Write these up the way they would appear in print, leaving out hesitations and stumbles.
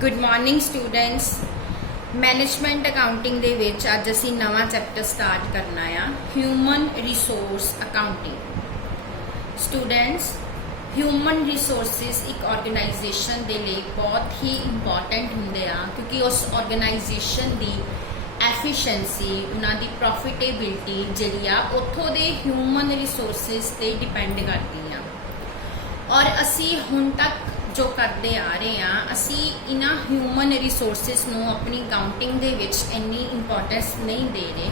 Good morning students. Management accounting दे विच अज असी नवा चैप्टर स्टार्ट करना आ human resource accounting. Students, human resources एक ऑर्गेनाइजेशन दे लिए बहुत ही इंपॉर्टेंट होंदे आ क्योंकि उस ऑर्गेनाइजेशन की एफिशिएंसी उन्होंने प्रॉफिटेबिलिटी जिहड़ी आ उत्थों दे ह्यूमन रिसोर्सिस ते डिपेंड करती आ। और असी हुण तक जो करते आ रहे हैं असी इन्हां ह्यूमन रिसोर्सिस नूं अपनी अकाउंटिंग दे विच इन्नी इंपॉर्टेंस नहीं दे रहे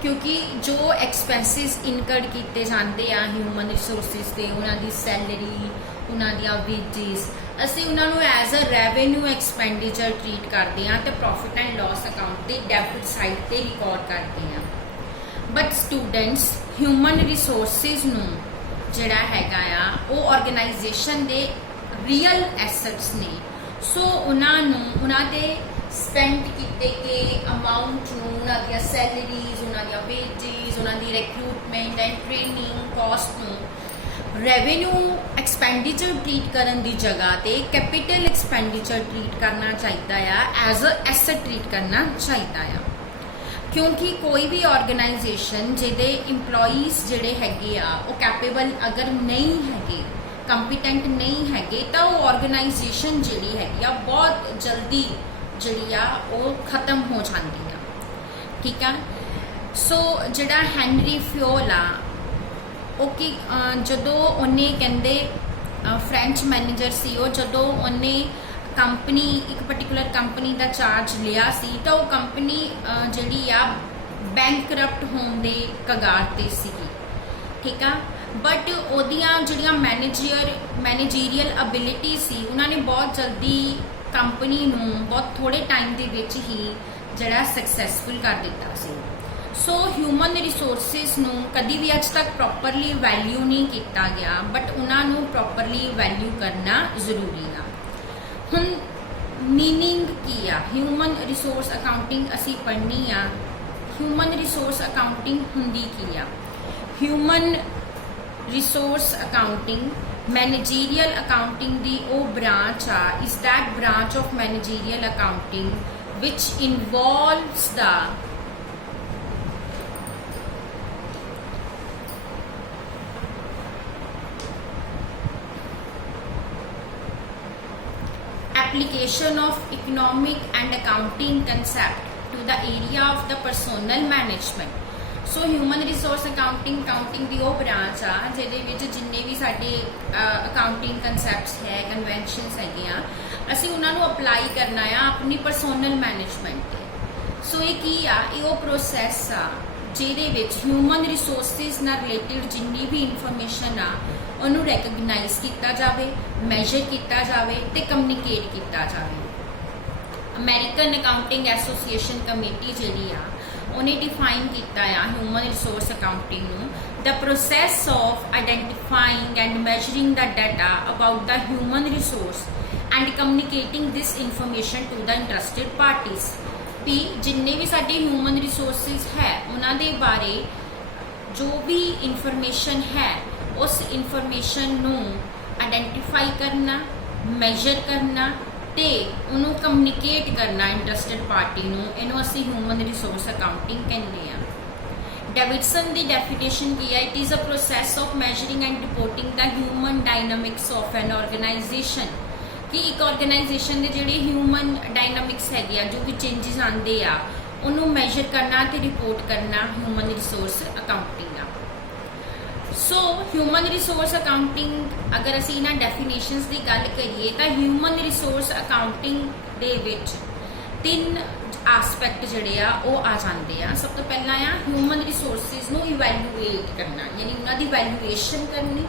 क्योंकि जो एक्सपेंसिस इनकर्ड किए जाते हैं ह्यूमन रिसोर्सिस से उन्होंने सैलरी उन्होंने वेजिस असी उन्होंने as a revenue expenditure treat करते हैं तो प्रॉफिट एंड लॉस अकाउंट के डेबिट साइड पर रिकॉर्ड करते हैं। बट स्टूडेंट्स ह्यूमन रिसोर्सिस नूं जिहड़ा हैगा आ वो ऑर्गेनाइजेशन दे रियल एसेट्स ने। सो उन्होंने स्पेंड किए गए अमाउंट उन्होंने सैलरीज उन्होंने वेजिज उन्होंने recruitment and training cost revenue expenditure treat करने की जगह पे कैपिटल एक्सपेंडिचर ट्रीट करना चाहिए एज अ एसेट ट्रीट करना चाहिए क्योंकि कोई भी ऑर्गेनाइजेशन जिहदे इंप्लॉईज जिहड़े हैगे आ वो कैपेबल अगर नहीं हैगे कंपीटेंट नहीं हैगे तो वो ऑर्गेनाइजेशन जिहड़ी हैगी आ बहुत जल्दी जिहड़ी आ वो खत्म हो जाती है। ठीक है। सो जिहड़ा हैनरी फ्योल आ ओके जदों उन्हें कहंदे फ्रेंच मैनेजर सी वो जदों उन्हें कंपनी एक पर्टिकुलर कंपनी का चार्ज लिया सी तो वो कंपनी जिहड़ी आ बैंकरप्ट होने दे कगार ते सीगी। ठीक है। बट ओदियां जिहड़ियां मैनेजीरियल अबिलिटी सी उन्होंने बहुत जल्दी कंपनी नूं बहुत थोड़े टाइम दे विच ही जिहड़ा सक्सैसफुल कर दिता सी। सो ह्यूमन रिसोर्सिस नूं कदी भी अज तक प्रॉपरली वैल्यू नहीं किया गया बट उन्होंने प्रॉपरली वैल्यू करना जरूरी है। हुण मीनिंग की आ ह्यूमन रिसोर्स अकाउंटिंग असी पढ़नी आ। ह्यूमन रिसोर्स अकाउंटिंग हुंदी की आ? Human resource accounting managerial accounting दी ओ ब्रांच आ is that branch of managerial accounting which involves the application of economic and accounting concept to the area of the personnel management। So human resource accounting की वो branch आ जिहदे जिन्ने भी साडे accounting कंसैप्ट्स है कन्वेंशनस हैगे आ असी उन्हां नूं अप्लाई करना आ अपनी परसोनल मैनेजमेंट ते। सो ये की आ ये वो प्रोसैस आ जिहदे विच ह्यूमन रिसोर्सिस नाल रिलेटिड जिन्नी भी इनफॉर्मेशन आ उन्होंने रैकगनाइज किया जाए मैजर किया जाए तो कम्यूनीकेट किया जाए। अमेरिकन अकाउंटिंग एसोसीएशन कमेटी जिहड़ी आ उन्हें डिफाइन किया human resource accounting the process of identifying and measuring the data about the human resource and communicating this information to the interested parties. भी जिन्ने भी साडे ह्यूमन रिसोर्सिस है उन्होंने बारे जो भी इनफॉर्मेशन है उस इनफॉर्मेशन नूं आइडेंटिफाई करना मैजर करना ते उन्होंने कम्यूनीकेट करना इंटरस्टेड पार्टी नूं इनू असी ह्यूमन रिसोर्स अकाउंटिंग कहते हैं। डेविडसन की डेफिनेशन की है it is a process of measuring and reporting the human dynamics of an organisation कि एक ऑर्गेनाइजेशन के जिहड़े ह्यूमन डायनामिक्स हैगे आ जो भी चेंजिस आते आ उन्होंने मैजर करना ते रिपोर्ट करना ह्यूमन रिसोर्स अकाउंटिंग आ। सो ह्यूमन रिसोर्स अकाउंटिंग अगर असी इन्हां डेफिनेशनस की गल करिए तो ह्यूमन रिसोर्स अकाउंटिंग दे विच तीन आसपैक्ट जिहड़े आ वो आ जाते हैं। सब तो पहला आ ह्यूमन रिसोर्सिस नूं इवैल्यूएट करना यानी उन्हां दी वैल्यूएशन करनी।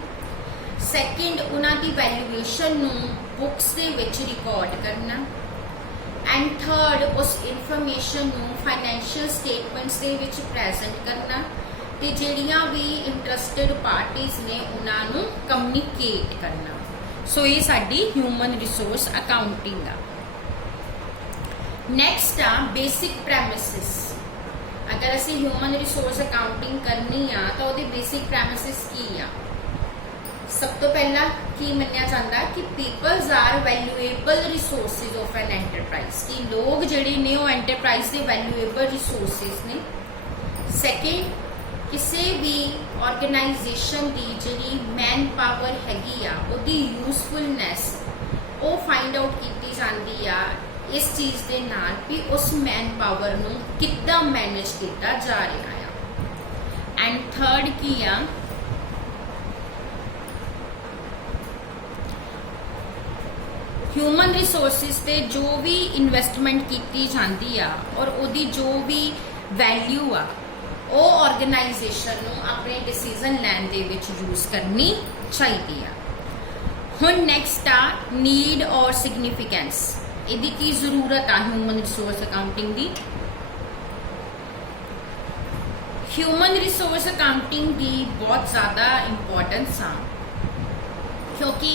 सैकेंड उन्हां दी वैल्यूएशन नूं बुक्स दे विच रिकॉर्ड करना एंड थर्ड उस इनफॉर्मेशन नूं फाइनैंशियल स्टेटमेंट्स दे विच प्रेजेंट करना ते जिहड़ियां भी इंटरस्टेड पार्टीज ने उन्होंने कम्यूनीकेट करना। सो ये साडी ह्यूमन रिसोर्स अकाउंटिंग आ। नैक्सट आ बेसिक प्रैमिसिस। अगर असी ह्यूमन रिसोर्स अकाउंटिंग करनी आ तो बेसिक प्रैमिसिस की आ? सब तो पहला की मन्निया जाता कि peoples are valuable resources of an enterprise, कि लोग जिहड़े ने वो एंटरप्राइज के वैल्यूएबल रिसोर्सिज ने। सैकेंड, किसी भी ऑर्गेनाइजेशन की जिहड़ी मैन पावर हैगी आ उहदी यूजफुलनैस वो फाइंड आउट की जाती आ इस चीज़ के नाल भी उस मैन पावर नूं किद्दां मैनेज किया जा रहा है। एंड थर्ड की आ ह्यूमन रिसोर्सिस पे जो भी इन्वेस्टमेंट की जाती आ और उहदी जो भी वैल्यू आ वो ऑर्गेनाइजेशन नूं अपने डिसीजन लैन दे विच यूज करनी चाहिए। हुण नैक्सट आ नीड और सिग्निफिकेंस, इहदी की जरूरत आ ह्यूमन रिसोर्स अकाउंटिंग दी। ह्यूमन रिसोर्स अकाउंटिंग की बहुत ज़्यादा इंपॉर्टेंस आ, क्योंकि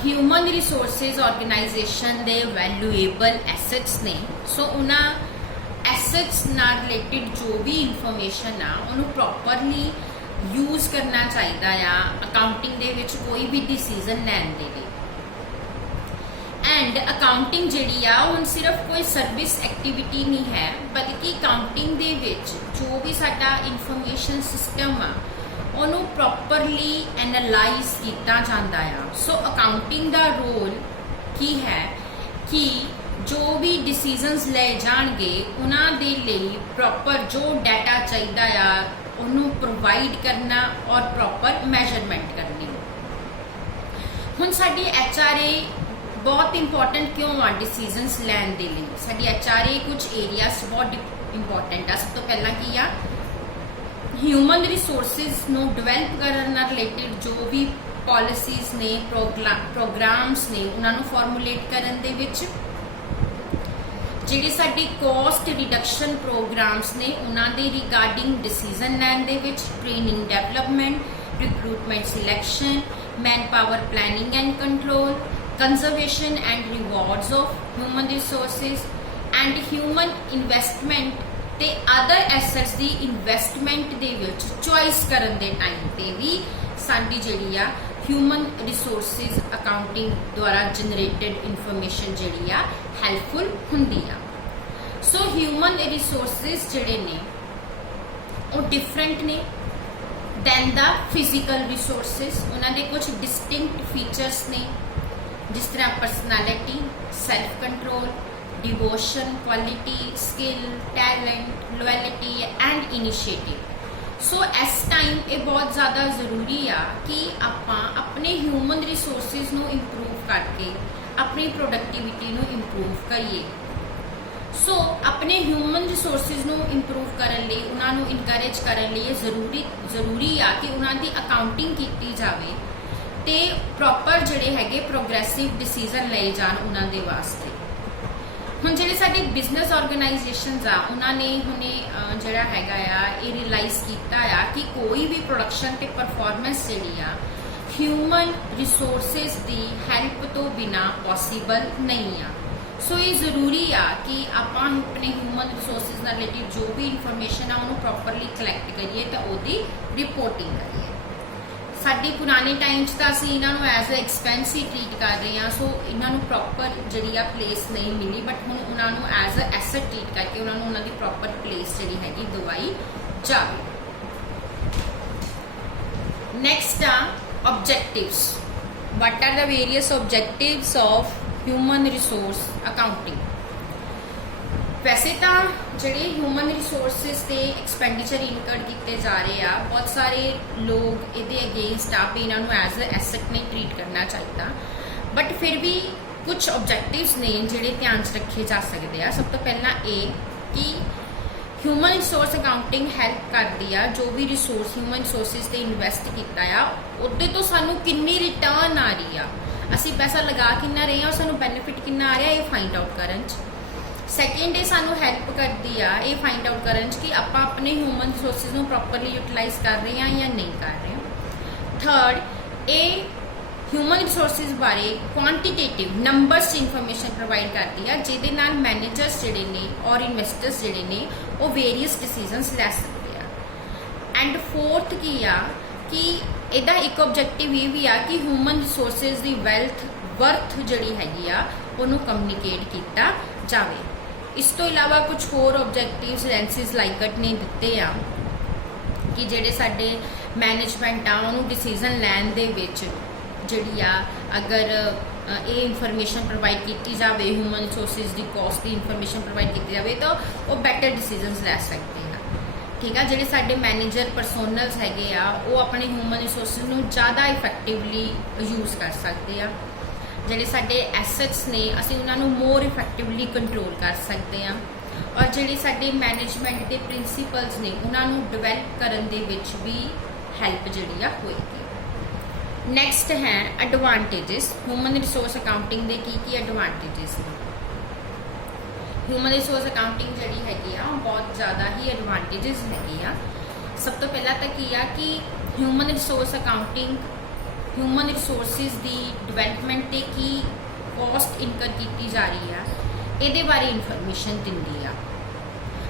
ह्यूमन रिसोर्सिस ऑर्गेनाइजेशन दे वैल्यूएबल एसेट्स ने। सो उन्हां एसेट्स नाल रिलेटेड जो भी इंफॉर्मेशन आ उन्होंने प्रॉपरली यूज करना चाहिए आ अकाउंटिंग दे विच कोई भी डिसीजन लैन दे लई। एंड अकाउंटिंग जिहड़ी आ हुण सिर्फ कोई सर्विस एक्टिविटी नहीं है, बल्कि अकाउंटिंग दे विच जो भी साडा इंफॉर्मेशन सिस्टम आ ਉਹਨੂੰ ਪ੍ਰੋਪਰਲੀ ਐਨਾਲਾਈਜ਼ ਕੀਤਾ ਜਾਂਦਾ ਆ। ਸੋ ਅਕਾਊਂਟਿੰਗ ਦਾ ਰੋਲ ਕੀ ਹੈ ਕਿ ਜੋ ਵੀ ਡਿਸੀਜਨਸ ਲਏ ਜਾਣਗੇ ਉਹਨਾਂ ਦੇ ਲਈ ਪ੍ਰੋਪਰ ਜੋ ਡਾਟਾ ਚਾਹੀਦਾ ਆ ਉਹਨੂੰ ਪ੍ਰੋਵਾਈਡ ਕਰਨਾ ਔਰ ਪ੍ਰੋਪਰ ਮੈਜ਼ਰਮੈਂਟ ਕਰਨੀ। ਹੁਣ ਸਾਡੀ HRA ਬਹੁਤ ਇੰਪੋਰਟੈਂਟ ਕਿਉਂ ਆ ਡਿਸੀਜਨਸ ਲੈਣ ਦੇ ਲਈ? ਸਾਡੀ HRA ਕੁਝ ਏਰੀਆਸ ਬਹੁਤ ਇੰਪੋਰਟੈਂਟ ਆ। ਸਭ ਤੋਂ ਪਹਿਲਾਂ ਕੀ ਆ, ह्यूमन रिसोर्सिस नूं डिवेलप करन नाल रिलेटेड जो भी पॉलिसीज़ ने प्रोग्राम्स ने उन्हां नूं फॉर्मुलेट करन दे विच, जिहड़े साडे कॉस्ट रिडक्शन प्रोग्राम्स ने उन्हां दे रिगार्डिंग डिसीजन लैन दे विच, training development, recruitment selection, man power planning and control, conservation and rewards of human resources and human investment ते अदर एसेट्स दी इन्वेस्टमेंट दे विच चॉइस करन दे टाइम ते भी साडी जिहड़ी आ ह्यूमन रिसोर्सिस अकाउंटिंग द्वारा जनरेटेड इन्फॉर्मेशन जिहड़ी आ हैल्पफुल हुंदी आ। सो ह्यूमन रिसोर्सिस जिहड़े ने वो डिफरेंट ने दैन द फिजिकल रिसोर्सिस। उन्हां दे कुछ डिस्टिंक्ट फीचर्स ने, जिस तरह personality, self control, devotion, quality, skill, talent, loyalty and initiative. So इस टाइम ये बहुत ज़्यादा जरूरी आ कि आपां अपने ह्यूमन रिसोर्सिस नूं इंप्रूव करके अपनी प्रोडक्टिविटी नूं इंप्रूव करिए। सो अपने ह्यूमन रिसोर्सिस नूं इंप्रूव करन लई उन्हां नूं इनकरेज करन लई जरूरी आ कि उन्हां दी अकाउंटिंग कीती जावे ते प्रॉपर जिहड़े हैगे प्रोग्रेसिव डिसीजन लए जाण उन्हां दे वास्ते। हुण जिहड़े साडे बिजनेस ऑर्गेनाइजेशनस आ उन्होंने हुणे जिहड़ा हैगा आ ये रियलाइज़ कीता आ कि कोई भी प्रोडक्शन ते परफॉर्मेंस जिहड़ी आ ह्यूमन रिसोर्सिस दी हैल्प तो बिना पॉसीबल नहीं आ। सो ये जरूरी आ कि आपां अपने ह्यूमन रिसोर्सिस नाल रिलेटेड जो भी इन्फॉर्मेशन आ उन्होंने प्रॉपरली कलैक्ट करिए तो उहदी रिपोर्टिंग करिए। साडे पुराने टाइम च तां असीं इन्हां नूं एज ए एक्सपेंस ही ट्रीट कर रहे हैं। सो इन्हां नूं प्रॉपर जिहड़ी आ प्लेस नहीं मिली, बट हुण उन्हां नूं एज ए एसेट ट्रीट करके उन्हां नूं उन्हां दी प्रॉपर प्लेस जिहड़ी हैगी दवाई जावे। नैक्सट आ objectives. What are the various objectives of human resource accounting? वैसे तो जिहड़े ह्यूमन रिसोर्सिस ते एक्सपेंडिचर इनकर्ड किए जा रहे हैं, बहुत सारे लोग ये अगेंस्ट आ भी इन्हों एज ए एसेट नहीं ट्रीट करना चाहिए, बट फिर भी कुछ ऑब्जेक्टिव्स ने जिहड़े ध्यान च रखे जा सकते हैं। सब तो पहला ये कि ह्यूमन रिसोर्स अकाउंटिंग हैल्प करती है जो भी रिसोर्स ह्यूमन रिसोर्सिस ते इन्वेस्ट किया उहदे तो सानू कितनी रिटर्न आ रही है, असी पैसा लगा कितना रहे हैं और सानू बेनिफिट कितना आ रहा है, ये फाइंड आउट करन। सैकेंड, ये सानू हैल्प करती है ये फाइंड आउट करन कि आप अपने ह्यूमन रिसोर्सिस नूं प्रॉपरली यूटिलाइज कर रहे हैं या नहीं कर रहे। थर्ड, ये ह्यूमन रिसोर्सिस बारे क्वांटिटेटिव नंबर्स इन्फॉर्मेशन प्रोवाइड करती है जिहदे नाल मैनेजर्स जिहड़े ने और इन्वेस्टर्स जिहड़े ने वो वेरीअस डिसीजनस लै सकते हैं। एंड फोर्थ की आ कि ਇਹਦਾ ਇੱਕ ਆਬਜੈਕਟਿਵ ਇਹ ਵੀ ਆ ਕਿ ਹਿਊਮਨ ਰਿਸੋਰਸਿਸ ਦੀ ਵਰਥ ਜਿਹੜੀ ਹੈਗੀ ਆ ਉਹਨੂੰ ਕਮਿਊਨੀਕੇਟ ਕੀਤਾ ਜਾਵੇ। ਇਸ ਤੋਂ ਇਲਾਵਾ ਕੁਝ ਹੋਰ ਆਬਜੈਕਟਿਵਸ ਰੈਂਸਿਸ ਲਾਈਕਟ ਨੇ ਦਿੱਤੇ ਆ ਕਿ ਜਿਹੜੇ ਸਾਡੇ ਮੈਨੇਜਮੈਂਟ ਆ ਉਹਨੂੰ ਡਿਸੀਜ਼ਨ ਲੈਣ ਦੇ ਵਿੱਚ ਜਿਹੜੀ ਆ ਅਗਰ ਇਹ ਇਨਫੋਰਮੇਸ਼ਨ ਪ੍ਰੋਵਾਈਡ ਕੀਤੀ ਜਾਵੇ, ਹਿਊਮਨ ਰਿਸੋਰਸਿਸ ਦੀ ਕਾਸਟ ਦੀ ਇਨਫੋਰਮੇਸ਼ਨ ਪ੍ਰੋਵਾਈਡ ਕੀਤੀ ਜਾਵੇ ਤਾਂ ਉਹ ਬੈਟਰ ਡਿਸੀਜ਼ਨਸ ਲੈ ਸਕਦੇ ਆ। ਠੀਕ ਆ, ਜਿਹੜੇ ਸਾਡੇ ਮੈਨੇਜਰ ਪਰਸੋਨਲਸ ਹੈਗੇ ਆ ਉਹ ਆਪਣੇ ਹਿਊਮਨ ਰਿਸੋਰਸਿਸ ਨੂੰ ਜ਼ਿਆਦਾ ਇਫੈਕਟਿਵਲੀ ਯੂਜ਼ ਕਰ ਸਕਦੇ ਆ। ਜਿਹੜੇ ਸਾਡੇ ਐਸੈਟਸ ਨੇ ਅਸੀਂ ਉਹਨਾਂ ਨੂੰ ਮੋਰ ਇਫੈਕਟਿਵਲੀ ਕੰਟਰੋਲ ਕਰ ਸਕਦੇ ਆ। ਔਰ ਜਿਹੜੇ ਸਾਡੇ ਮੈਨੇਜਮੈਂਟ ਦੇ ਪ੍ਰਿੰਸੀਪਲਸ ਨੇ ਉਹਨਾਂ ਨੂੰ ਡਿਵੈਲਪ ਕਰਨ ਦੇ ਵਿੱਚ ਵੀ ਹੈਲਪ ਜਿਹੜੀ ਆ ਹੋਏਗੀ। ਨੈਕਸਟ ਹੈ ਐਡਵਾਂਟੇजेस। ਹਿਊਮਨ ਰਿਸੋਰਸ ਅਕਾਊਂਟਿੰਗ ਦੇ ਕੀ ਐਡਵਾਂਟੇजेस ਨੇ। ਹਿਊਮਨ ਰਿਸੋਰਸ ਅਕਾਊਂਟਿੰਗ ਜਿਹੜੀ ਹੈਗੀ ਆ ਉਹ ਬਹੁਤ ਜ਼ਿਆਦਾ ਹੀ ਐਡਵਾਂਟੇजेस ਹੈਗੀ ਆ। ਸਭ ਤੋਂ ਪਹਿਲਾਂ ਤਾਂ ਕੀ ਆ ਕਿ human resource accounting human resources ਦੀ ਡਿਵੈਲਪਮੈਂਟ ਤੇ ਕੀ ਕਾਸਟ ਇਨਕਰ ਕੀਤੀ ਜਾ ਰਹੀ ਆ ਇਹਦੇ ਬਾਰੇ ਇਨਫੋਰਮੇਸ਼ਨ ਦਿੰਦੀ ਆ।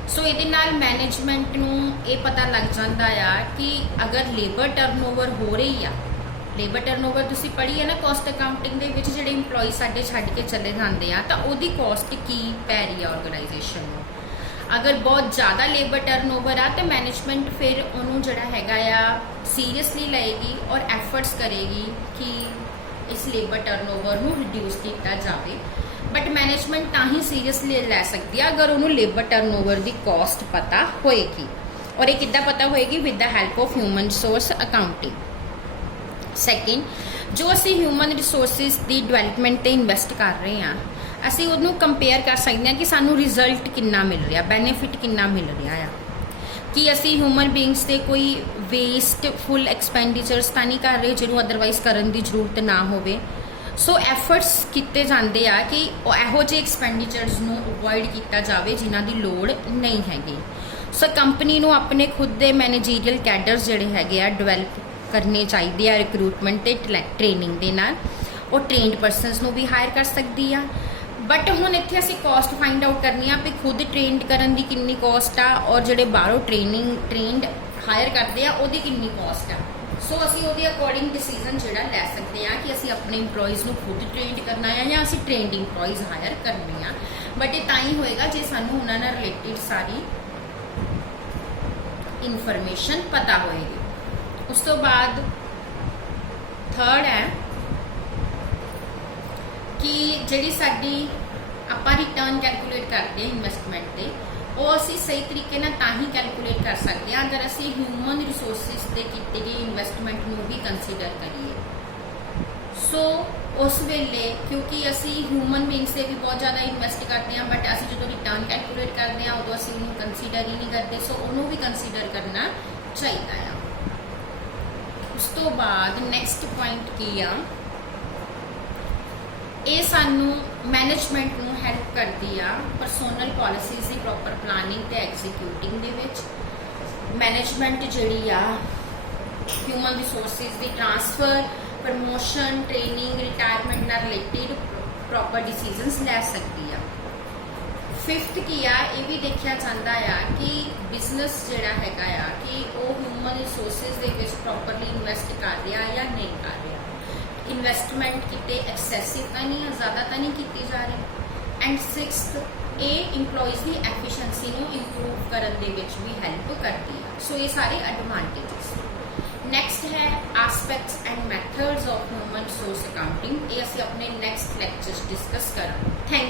ਸੋ ਇਹਦੇ ਨਾਲ ਮੈਨੇਜਮੈਂਟ ਨੂੰ ਇਹ ਪਤਾ ਲੱਗ ਜਾਂਦਾ ਆ ਕਿ ਅਗਰ ਲੇਬਰ ਟਰਨਓਵਰ ਹੋ ਰਹੀ ਆ, ਲੇਬਰ ਟਰਨਓਵਰ ਤੁਸੀਂ ਪੜ੍ਹੀ ਹੈ ਨਾ ਕਾਸਟ ਅਕਾਊਂਟਿੰਗ ਦੇ ਵਿੱਚ, ਜਿਹੜੇ EMPLOYEE ਸਾਡੇ ਛੱਡ ਕੇ ਚਲੇ ਜਾਂਦੇ ਆ ਤਾਂ ਉਹਦੀ ਕਾਸਟ ਕੀ ਪੈ ਰਹੀ ਆ ਆਰਗੇਨਾਈਜੇਸ਼ਨ ਨੂੰ। ਅਗਰ ਬਹੁਤ ਜ਼ਿਆਦਾ ਲੇਬਰ ਟਰਨਓਵਰ ਆ ਤਾਂ ਮੈਨੇਜਮੈਂਟ ਫਿਰ ਉਹਨੂੰ ਜਿਹੜਾ ਹੈਗਾ ਆ ਸੀਰੀਅਸਲੀ ਲਏਗੀ ਔਰ ਐਫਰਟਸ ਕਰੇਗੀ ਕਿ ਇਸ ਲੇਬਰ ਟਰਨਓਵਰ ਨੂੰ ਰਿਡਿਊਸ ਕੀਤਾ ਜਾਵੇ। ਬਟ ਮੈਨੇਜਮੈਂਟ ਤਾਂ ਹੀ ਸੀਰੀਅਸਲੀ ਲੈ ਸਕਦੀ ਆ ਅਗਰ ਉਹਨੂੰ ਲੇਬਰ ਟਰਨਓਵਰ ਦੀ ਕਾਸਟ ਪਤਾ ਹੋਏਗੀ। ਔਰ ਇਹ ਕਿੱਦਾਂ ਪਤਾ ਹੋਏਗੀ? With the help of human resource accounting. Second, ਜੋ ਅਸੀਂ ਹਿਊਮਨ ਰਿਸੋਰਸਿਸ ਦੀ ਡਿਵੈਲਪਮੈਂਟ ਤੇ ਇਨਵੈਸਟ ਕਰ ਰਹੇ ਹਾਂ ਅਸੀਂ ਉਹਨੂੰ ਕੰਪੇਅਰ ਕਰ ਸਕਦੇ ਹਾਂ ਕਿ ਸਾਨੂੰ ਰਿਜ਼ਲਟ ਕਿੰਨਾ ਮਿਲ ਰਿਹਾ, ਬੈਨੀਫਿਟ ਕਿੰਨਾ ਮਿਲ ਰਿਹਾ ਆ। ਕਿ ਅਸੀਂ ਹਿਊਮਨ ਬੀਇੰਗਸ ਤੇ ਕੋਈ ਵੇਸਟਫੁਲ ਐਕਸਪੈਂਡੀਚਰਸ ਤਾਂ ਨਹੀਂ ਕਰ ਰਹੇ ਜਿਹਨੂੰ ਅਦਰਵਾਈਜ਼ ਕਰਨ ਦੀ ਜ਼ਰੂਰਤ ਨਾ ਹੋਵੇ। ਸੋ ਐਫਰਟਸ ਕੀਤੇ ਜਾਂਦੇ ਆ ਕਿ ਇਹੋ ਜਿਹੇ ਐਕਸਪੈਂਡੀਚਰਸ ਨੂੰ ਅਵੋਇਡ ਕੀਤਾ ਜਾਵੇ ਜਿਨ੍ਹਾਂ ਦੀ ਲੋੜ ਨਹੀਂ ਹੈਗੀ। ਸੋ ਕੰਪਨੀ ਨੂੰ ਆਪਣੇ ਖੁਦ ਦੇ ਮੈਨੇਜੀਰੀਅਲ ਕੈਡਰਸ ਜਿਹੜੇ ਹੈਗੇ ਆ ਡਿਵੈਲਪ ਕਰਨੇ ਚਾਹੀਦੇ ਆ ਰਿਕਰੂਟਮੈਂਟ ਤੇ ਟ੍ਰੇਨਿੰਗ ਦੇ ਨਾਲ। ਉਹ ਟ੍ਰੇਨਡ ਪਰਸਨਸ ਨੂੰ ਵੀ ਹਾਇਰ ਕਰ ਸਕਦੀ ਆ। ਬਟ ਹੁਣ ਇੱਥੇ ਅਸੀਂ ਕਾਸਟ ਫਾਈਂਡ ਆਊਟ ਕਰਨੀ ਆ ਵੀ ਖੁਦ ਟ੍ਰੇਨਡ ਕਰਨ ਦੀ ਕਿੰਨੀ ਕਾਸਟ ਆ ਔਰ ਜਿਹੜੇ ਬਾਹਰੋਂ ਟ੍ਰੇਨਡ ਹਾਇਰ ਕਰਦੇ ਆ ਉਹਦੀ ਕਿੰਨੀ ਕਾਸਟ ਆ। ਸੋ ਅਸੀਂ ਉਹਦੇ ਅਕੋਰਡਿੰਗ ਡਿਸੀਜਨ ਜਿਹੜਾ ਲੈ ਸਕਦੇ ਆ ਕਿ ਅਸੀਂ ਆਪਣੇ EMPLOYEES ਨੂੰ ਖੁਦ ਟ੍ਰੇਨਡ ਕਰਨਾ ਹੈ ਜਾਂ ਅਸੀਂ ਟ੍ਰੇਨਡ EMPLOYEES ਹਾਇਰ ਕਰਨੇ ਆ। ਬਟ ਇਹ ਤਾਂ ਹੀ ਹੋਏਗਾ ਜੇ ਸਾਨੂੰ ਉਹਨਾਂ ਨਾਲ ਰਿਲੇਟਿਡ ਸਾਰੀ ਇਨਫੋਰਮੇਸ਼ਨ ਪਤਾ ਹੋਏਗੀ। ਉਸ ਤੋਂ ਬਾਅਦ ਥਰਡ ਹੈ ਕਿ ਜਿਹੜੀ ਸਾਡੀ ਆਪਾਂ ਰਿਟਰਨ ਕੈਲਕੂਲੇਟ ਕਰਦੇ ਹਾਂ ਇਨਵੈਸਟਮੈਂਟ ਤੇ ਉਹ ਅਸੀਂ ਸਹੀ ਤਰੀਕੇ ਨਾਲ ਤਾਂ ਹੀ ਕੈਲਕੂਲੇਟ ਕਰ ਸਕਦੇ ਹਾਂ ਅਗਰ ਅਸੀਂ ਹਿਊਮਨ ਰਿਸੋਰਸਿਸ ਤੇ ਕੀਤੀ ਗਈ ਇਨਵੈਸਟਮੈਂਟ ਨੂੰ ਵੀ ਕੰਸੀਡਰ ਕਰੀਏ। ਸੋ ਉਸ ਵੇਲੇ ਕਿਉਂਕਿ ਅਸੀਂ ਹਿਊਮਨ ਬੀਇੰਗਸ ਤੇ ਵੀ ਬਹੁਤ ਜ਼ਿਆਦਾ ਇਨਵੈਸਟ ਕਰਦੇ ਹਾਂ ਬਟ ਅਸੀਂ ਜਦੋਂ ਰਿਟਰਨ ਕੈਲਕੂਲੇਟ ਕਰਦੇ ਹਾਂ ਉਦੋਂ ਅਸੀਂ ਉਹਨੂੰ ਕੰਸੀਡਰ ਹੀ ਨਹੀਂ ਕਰਦੇ। ਸੋ ਉਹਨੂੰ ਵੀ ਕੰਸੀਡਰ ਕਰਨਾ ਚਾਹੀਦਾ ਆ। ਉਸ ਤੋਂ ਬਾਅਦ ਨੈਕਸਟ ਪੁਆਇੰਟ ਕੀ ਆ, ਇਹ ਸਾਨੂੰ ਮੈਨੇਜਮੈਂਟ ਨੂੰ ਹੈਲਪ ਕਰਦੀ ਆ ਪਰਸੋਨਲ ਪਾਲਿਸੀਜ਼ ਦੀ ਪ੍ਰੋਪਰ ਪਲਾਨਿੰਗ ਤੇ ਐਗਜ਼ੀਕਿਊਟਿੰਗ ਦੇ ਵਿੱਚ। ਮੈਨੇਜਮੈਂਟ ਜਿਹੜੀ ਆ ਹਿਊਮਨ ਰਿਸੋਰਸਿਸ ਦੀ ਟ੍ਰਾਂਸਫਰ, ਪ੍ਰਮੋਸ਼ਨ, ਟ੍ਰੇਨਿੰਗ, ਰਿਟਾਇਰਮੈਂਟ ਨਾਲ ਰਿਲੇਟਿਡ ਪ੍ਰੋਪਰ ਡਿਸੀਜਨਸ ਲੈ ਸਕਦੀ ਆ। ਫਿਫਥ ਕੀ ਆ, ਇਹ ਵੀ ਦੇਖਿਆ ਜਾਂਦਾ ਆ ਕਿ ਬਿਜ਼ਨਸ ਜਿਹੜਾ ਹੈਗਾ ਆ ਕਿ ਉਹ ਹਿਊਮਨ ਰਿਸੋਰਸਿਸ ਦੇ ਵਿੱਚ ਪ੍ਰੋਪਰਲੀ ਇਨਵੈਸਟ ਕਰ ਰਿਹਾ ਜਾਂ ਨਹੀਂ ਕਰ ਰਿਹਾ। ਇਨਵੈਸਟਮੈਂਟ ਕਿਤੇ ਐਕਸੈਸਿਵ ਤਾਂ ਨਹੀਂ, ਜ਼ਿਆਦਾ ਤਾਂ ਨਹੀਂ ਕੀਤੀ ਜਾ ਰਹੀ। ਐਂਡ ਸਿਕਸਥ, ਇਹ EMPLOYEES ਦੀ ਐਫੀਸ਼ੀਐਂਸੀ ਨੂੰ ਇੰਪਰੂਵ ਕਰਨ ਦੇ ਵਿੱਚ ਵੀ ਹੈਲਪ ਕਰਦੀ ਆ। ਸੋ ਇਹ ਸਾਰੇ ਐਡਵਾਂਟੇजेस। ਨੈਕਸਟ ਹੈ aspects and methods of human resource accounting. ਇਹ ਅਸੀਂ ਆਪਣੇ ਨੈਕਸਟ ਲੈਕਚਰ 'ਚ ਡਿਸਕਸ ਕਰਾਂਗੇ। ਥੈਂਕ